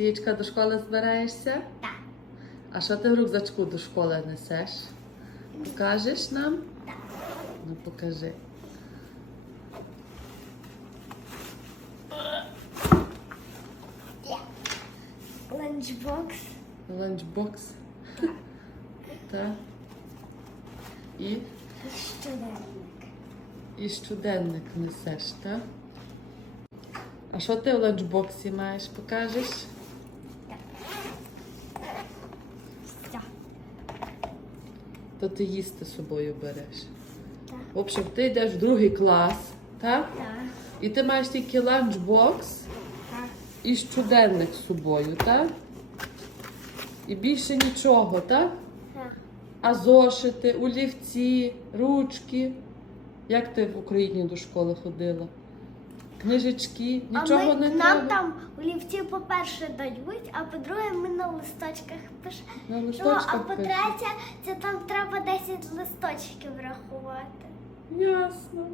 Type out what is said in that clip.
Софієчка, до школи збираєшся? Так. А що ти в рюкзачку до школи несеш? Покажеш нам? Так. Ну покажи. Ланчбокс. Ланчбокс. Так. І, Щоденник. і щоденник несеш, так? А що ти в ланчбоксі маєш? Покажеш? То ти їсти з собою береш. Так. В общем, ти йдеш в другий клас, так? Так. І ти маєш тільки ланчбокс Так. і щоденник з собою, так? І більше нічого, так? Так. А зошити, олівці, ручки. Як ти в Україні до школи ходила? Книжечки, нічого а ми, не нам треба. там олівці, по-перше, дають, а по-друге, ми на листочках пишемо. На Ну, а по-третє, це там треба 10 листочків рахувати. Ясно.